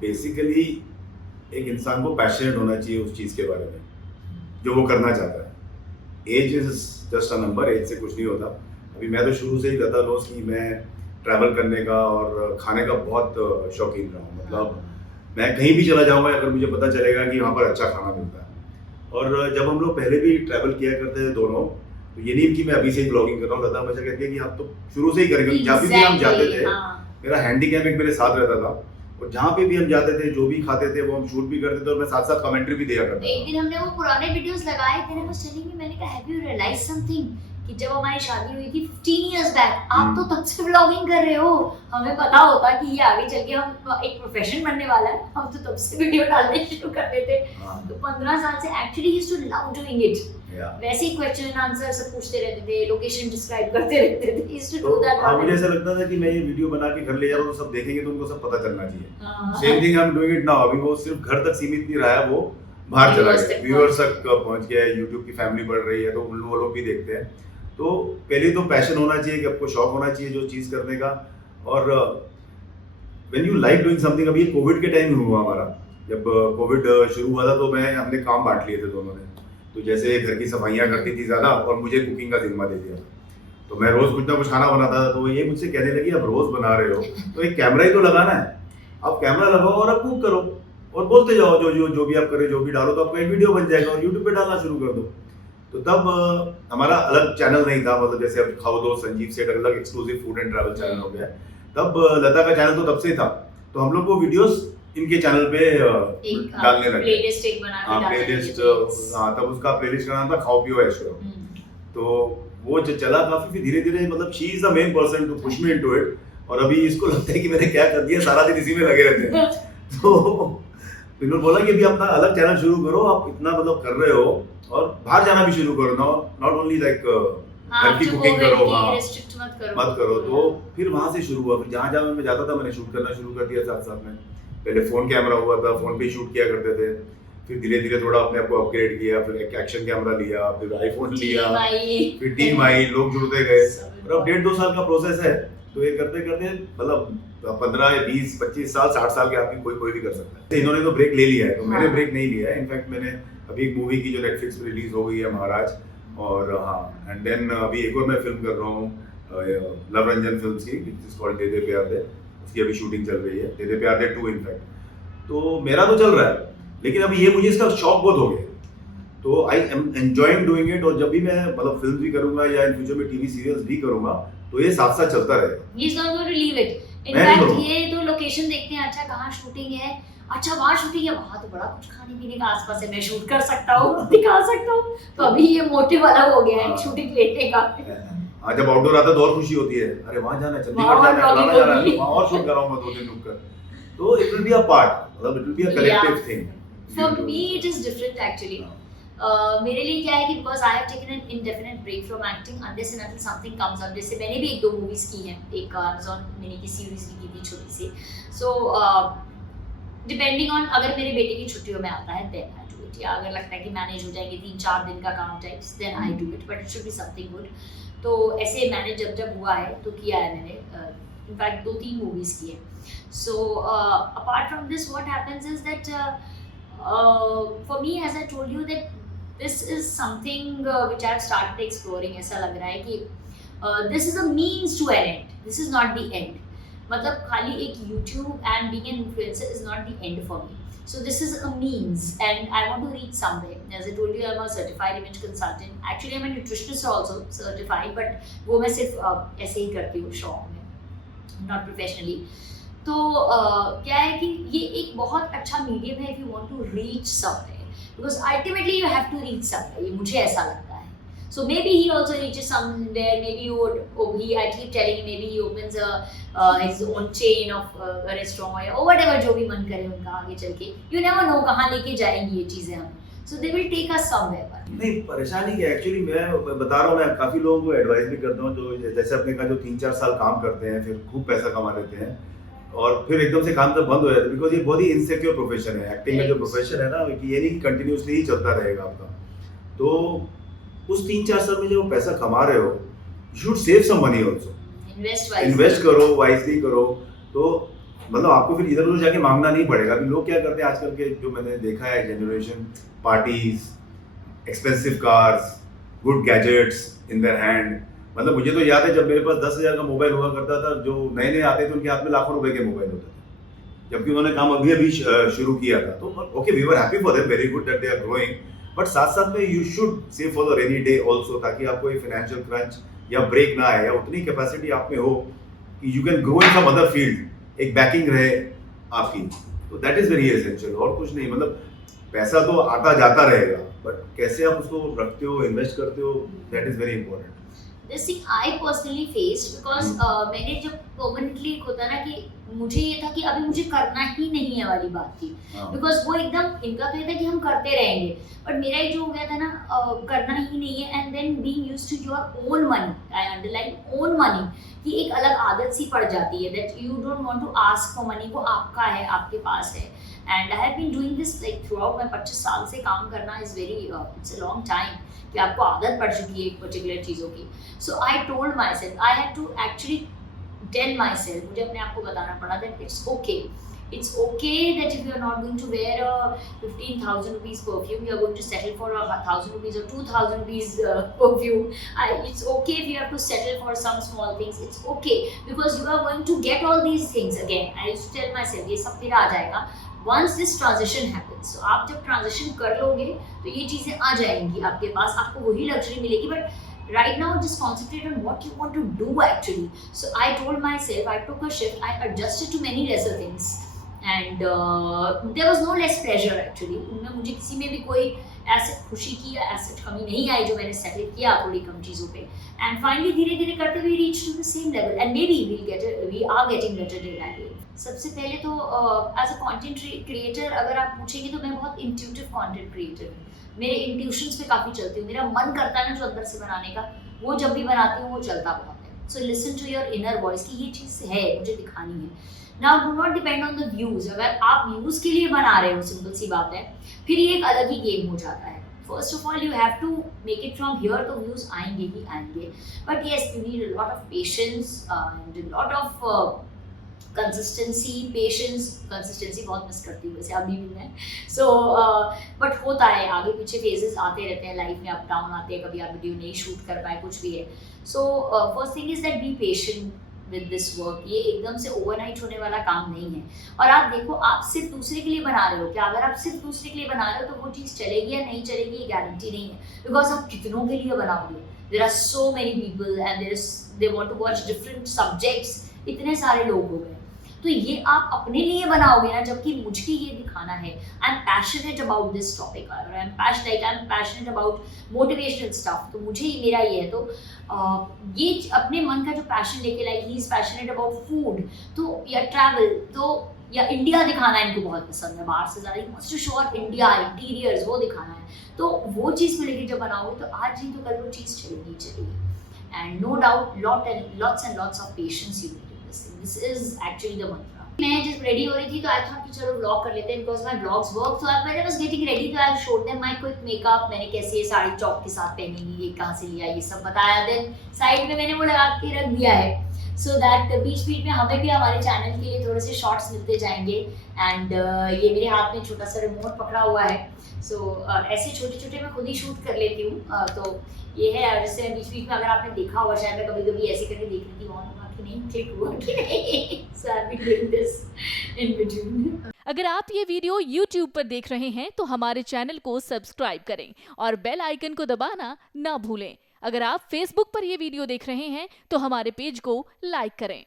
Basically एक इंसान को पैशनेट होना चाहिए उस चीज़ के बारे में जो वो करना चाहता है। Age is just a number, age से कुछ नहीं होता। अभी मैं तो शुरू से ही कहता रोज कि मैं ट्रैवल करने का और खाने का बहुत शौकीन रहा हूँ। मतलब मैं कहीं भी चला जाऊँगा अगर मुझे पता चलेगा कि वहाँ पर अच्छा खाना मिलता है। और जब हम लोग पहले भी ट्रैवल किया करते थे दोनों, तो ये नहीं कि मैं अभी से ही ब्लॉगिंग कर रहा हूँ, लता हमेशा कहती है कि आप तो शुरू से ही करेंगे। जहाँ भी हम जाते थे, मेरा हैंडीकैप एक मेरे साथ रहता था और जहाँ पे भी हम जाते थे जो भी खाते थे वो हम शूट भी करते थे और मैं साथ साथ कमेंट्री भी दिया करता था। एक दिन हमने वो पुराने वीडियोस लगाए थे ना, बस चलेंगे, मैंने कहा हैव यू रियलाइज समथिंग कि जब हमारी शादी हुई थी 15 इयर्स बैक, आप तो तब से व्लॉगिंग कर रहे हो। हमें पता होता कि ये आगे चल के हम एक प्रोफेशन बनने वाला है, हम तो तब से वीडियो डालने शुरू कर देते। तो 15 साल से actually he used to love doing it. वैसे ही क्वेश्चन एंड आंसर सब पूछते रहते थे, लोकेशन डिस्क्राइब करते रहते थे, यूज्ड टू डू दैट। मुझे ऐसा लगता था कि मैं ये वीडियो बना के घर ले जा रहा हूँ तो सब देखेंगे तो उनको सब पता चलना चाहिए। Same thing I am doing it now. अभी वो सिर्फ घर तक सीमित नहीं रहा है, वो बाहर चला गया, व्यूअर्स तक पहुंच गया है। यूट्यूब की फैमिली बढ़ रही है तो वो लोग भी देखते हैं। तो पहले तो पैशन होना चाहिए कि आपको शौक होना चाहिए जो चीज़ करने का। और when you like doing something, अभी ये कोविड के टाइम हुआ हमारा, जब कोविड शुरू हुआ था तो हमने काम बांट लिए थे दोनों ने। तो जैसे घर की सफाइयाँ करती थी ज़्यादा और मुझे कुकिंग का जिम्मा दे दिया। तो मैं रोज़ कुछ ना कुछ खाना बनाता था। तो ये मुझसे कहने लगी अब रोज़ बना रहे हो तो एक कैमरा ही तो लगाना है, आप कैमरा लगाओ और आप कुक करो और बोलते जाओ जो भी आप करें, जो भी डालो तो आपको एक वीडियो बन जाएगा और यूट्यूब पे डालना शुरू कर दो। तो तब हमारा अलग चैनल नहीं था, मतलब जैसे अब खाओ दो संजीव सेठ अलग exclusive food and travel channel हो गया। तब लता का चैनल तो तब से ही था, तो हम लोग वो वीडियोस इनके चैनल पे डालने लगे। प्लेलिस्ट एक बना के डालने प्लेलिस्ट, हाँ तब उसका प्लेलिस्ट का नाम था खाओ पियो ऐश करो। तो वो चला काफी, फिर धीरे धीरे मतलब she is the main person to push me into it. और अभी इसको लगता है कि मैंने क्या कर दिया, सारा दिन इसी में लगे रहते हैं। तो इन्होंने बोला कि अभी अपना अलग चैनल शुरू करो, आप इतना मतलब कर रहे हो और बाहर जाना भी शुरू करो, नॉट ओनली लाइक घर की कुकिंग करो, मत करो। तो फिर वहां से शुरू हुआ। फिर जहाँ जहाँ मैं जाता था मैंने शूट करना शुरू कर दिया साथ साथ में। पहले फोन कैमरा हुआ था, फोन पे शूट किया करते थे। फिर धीरे धीरे थोड़ा अपने आप को अपग्रेड किया, फिर एक एक्शन कैमरा लिया, फिर आईफोन लिया, फिर टीम आई, लोग जुड़ते गए। और अब 1.5-2 साल का प्रोसेस है। तो ये करते करते मतलब 15 या 20 25 साल 60 साल के आदमी कोई भी कर सकता है। इन्होंने तो ब्रेक ले लिया है, तो मैंने ब्रेक नहीं लिया है। इनफैक्ट मैंने अभी एक मूवी की जो नेटफ्लिक्स पे रिलीज हो गई है महाराज, और हाँ एंड देन अभी एक और मैं फिल्म कर रहा हूँ लव रंजन फिल्म्स की, विच इज कॉल्ड दे दे प्यार दे। उसकी अभी शूटिंग चल रही है, दे दे प्यार दे 2 इनफैक्ट। तो मेरा तो चल रहा है, लेकिन अभी ये मुझे इसका शौक बहुत हो गया, तो I am enjoying doing it. और जब भी मैं मतलब फिल्म भी करूंगा या इन फ्यूचर में टीवी सीरियल्स भी करूंगा तो ये साथ साथ चलता रहेगा। He is not going to leave it. In fact ये तो लोकेशन देखते हैं, अच्छा कहाँ शूटिंग है, अच्छा वहाँ शूटिंग है, वहाँ तो बड़ा कुछ खाने पीने का आसपास है, मैं शूट कर सकता हूँ, दिखा सकता हूँ। तो अभी ये मोटिव अलग हो गया है शूटिंग लेने का। हाँ जब आउटडोर आता है तो और खुशी होती है, अरे वहाँ जाना है, चंडीगढ़ जाना है, फलाना जाना है, वहाँ और शूट कराऊंगा 2 दिन रुक कर। तो it will be a part, मतलब it will be a collective thing. For me it is different actually. मेरे लिए क्या है कि because I have taken an indefinite break from acting unless and until something comes up. जैसे मैंने भी 1-2 movies की हैं, एक Amazon मिनी की सीरीज भी की थी छोटी सी। So depending on अगर मेरे बेटे की छुट्टियों में आता है then I do it, या अगर लगता है कि मैनेज हो जाएंगे 3-4 दिन का काम types then I do it, but it should be something good. तो ऐसे मैंने जब हुआ है तो किया है मैंने, इनफैक्ट 2-3 मूवीज की है। So apart from this what happens is that for me, as I told you, that this is something which I have started exploring. ऐसा लग रहा है कि this is a means to an end. This is not the end. मतलब खाली एक YouTube and being an influencer is not the end for me. So this is a means, and I want to reach somewhere. As I told you, I'm a certified image consultant. Actually, I'm a nutritionist also, certified, but वो मैं सिर्फ ऐसे ही करती हूँ शौक में, not professionally. तो क्या है कि ये एक बहुत अच्छा मीडियम है if you want to reach somewhere, because ultimately you have to reach somewhere. ये मुझे ऐसा लगता है. So maybe he also reaches somewhere. Maybe I keep telling him, maybe he opens his own chain of a restaurant or whatever, जो भी मन करे उनका आगे चल के. You never know कहाँ लेके जाएंगी ये चीजें हमें. So they will take us somewhere. नहीं परेशानी क्या, एक्चुअली मैं बता रहा हूँ, मैं काफी लोगों को एडवाइस भी करता हूँ जो जैसे अपने का जो 3-4 साल काम करते हैं फिर खूब पैसा कमा लेते हैं और फिर एकदम से काम तक बंद हो जाता है, बिकॉज ये बहुत ही इनसिक्योर प्रोफेशन है। एक्टिंग का जो प्रोफेशन है ना, कि ये नहीं कि कंटिन्यूसली ही चलता रहेगा आपका। तो उस 3-4 साल में जब पैसा कमा रहे हो, you should save some money also. Invest करो, वाइजली करो। तो मतलब आपको फिर इधर उधर जाके मांगना नहीं पड़ेगा। अभी लोग क्या करते हैं आजकल के, जो मैंने देखा है generation, parties, expensive cars, good gadgets in their hand. मतलब मुझे तो याद है जब मेरे पास 10,000 का मोबाइल हुआ करता था, जो नए नए आते थे उनके हाथ में लाखों रुपए के मोबाइल होते थे, जबकि उन्होंने काम अभी अभी शुरू किया था। तो okay, we were happy for them, very good that they are growing, but साथ साथ में you should save for the rainy day also, ताकि आपको एक फाइनेंशियल क्रंच या ब्रेक ना आए, या उतनी कैपेसिटी आप में हो कि you can grow in some other field, एक बैकिंग रहे आपकी। तो दैट इज वेरी एसेंशियल, और कुछ नहीं। मतलब पैसा तो आता जाता रहेगा, बट कैसे आप उसको रखते हो, इन्वेस्ट करते हो, that is very important. This thing I personally faced because मैंने जब परमानेंटली एक होता ना कि मुझे ये था कि अभी मुझे करना ही नहीं है वाली बात थी, बिकॉज वो एकदम इनका तो ये था कि हम करते रहेंगे, बट मेरा एक जो हो गया था ना करना ही नहीं है, and then being used to your own money, I underline own money, कि एक अलग आदत सी पड़ जाती है that you don't want to ask for money, वो आपका है, आपके पास है। And I have been doing this like throughout, मैं 25 साल से काम करना is very it's a long time, कि आपको आदत पड़ चुकी है एक पर्टिकुलर चीज़ों की। So I told myself, I had to actually tell myself, मुझे अपने आप को बताना पड़ा that it's okay that if you are not going to wear a 15,000 rupees perfume, you are going to settle for a 1,000 rupees or 2,000 rupees perfume. It's okay if you have to settle for some small things. It's okay because you are going to get all these things again. I used to tell myself ये सब फिर आ जाएगा once this transition happens. So आप जब transition कर लोगे तो ये चीज़ें आ जाएंगी आपके पास, आपको वही luxury मिलेगी, but right now just concentrate on what you want to do actually. So I told myself, I took a shift, I adjusted to many lesser things, and there was no less pressure actually. उनमें मुझे किसी में भी कोई ऐसे खुशी की या ऐसे कमी नहीं आई जो मैंने सेटल किया थोड़ी कम चीज़ों पे, and finally धीरे धीरे करते हुए reach to the same level, and maybe we are getting better day by day. सबसे पहले तो एज अ कंटेंट क्रिएटर अगर आप पूछेंगे तो मैं बहुत इंट्यूटिव कंटेंट क्रिएटर हूँ, मेरे इंट्यूशंस पे काफ़ी चलती हूँ, मेरा मन करता है ना जो अंदर से बनाने का, वो जब भी बनाती हूँ वो चलता बहुत है। So listen to your inner voice कि ये चीज़ है, मुझे दिखानी है। Now do not depend on the views, अगर आप व्यूज़ के लिए बना रहे हो, सिंपल सी बात है, फिर ये एक अलग ही गेम हो जाता है। First of all you have to make it from here, तो व्यूज़ आएंगे ही आएंगे, but yes you need a lot of patience and lot of consistency, patience. Consistency बहुत मिस करती हूँ वैसे अभी भी मैं। सो बट होता है, आगे पीछे फेजेस आते रहते हैं लाइफ में, अप डाउन आते हैं, कभी आप वीडियो नहीं शूट कर पाए, कुछ भी है। So first thing is that be patient with this work. ये एकदम से ओवरनाइट होने वाला काम नहीं है। और आप देखो, आप सिर्फ दूसरे के लिए बना रहे हो क्या? अगर आप सिर्फ दूसरे के लिए बना रहे हो तो वो चीज़ चलेगी या नहीं चलेगी ये गारंटी नहीं है, बिकॉज आप कितनों के लिए बनाओगे। There are so many people and they want to watch different subjects, इतने सारे लोग हो गए। तो ये आप अपने लिए बनाओगे ना, जबकि मुझे ये दिखाना है I am passionate about this topic, I am passionate about motivational stuff. तो मुझे मेरा ये है, तो ये अपने मन का जो पैशन लेके, like he is passionate about food, तो या ट्रैवल, तो या इंडिया दिखाना इनको बहुत पसंद है, बाहर से ज़्यादा he must show off India interiors, वो दिखाना है। तो वो चीज़ में लेके जब बनाओगे तो आज नहीं तो कल वो चीज़ चलेगी चलेगी। And no doubt lots and lots of patience you need. This is actually the mantra. मैं जब रेडी हो रही थी तो आई थॉट कि चलो व्लॉग कर लेते हैं, because my vlogs work. So when I was getting ready तो I showed them my quick makeup, मैंने कैसे ये साड़ी चौक के साथ पहनी हुई, ये कहाँ से लिया, ये सब बताया। देन साइड में मैंने वो लगा के रख दिया है, सो दैट बीच बीच में हमें भी हमारे चैनल के लिए थोड़े से शॉर्ट्स मिलते जाएंगे। एंड ये मेरे हाथ में छोटा सा रिमोट पकड़ा हुआ है, सो ऐसे छोटे छोटे मैं खुद ही शूट कर लेती हूँ। तो ये है, और जैसे बीच बीच में अगर आपने देखा होगा शायद मैं कभी कभी ऐसे करके देख लेती हूँ कि नहीं क्लिक हुआ कि नहीं। So I've been doing this in between. अगर आप ये वीडियो YouTube पर देख रहे हैं तो हमारे चैनल को सब्सक्राइब करें और बेल आइकन को दबाना ना भूलें। अगर आप Facebook पर ये वीडियो देख रहे हैं तो हमारे पेज को लाइक करें।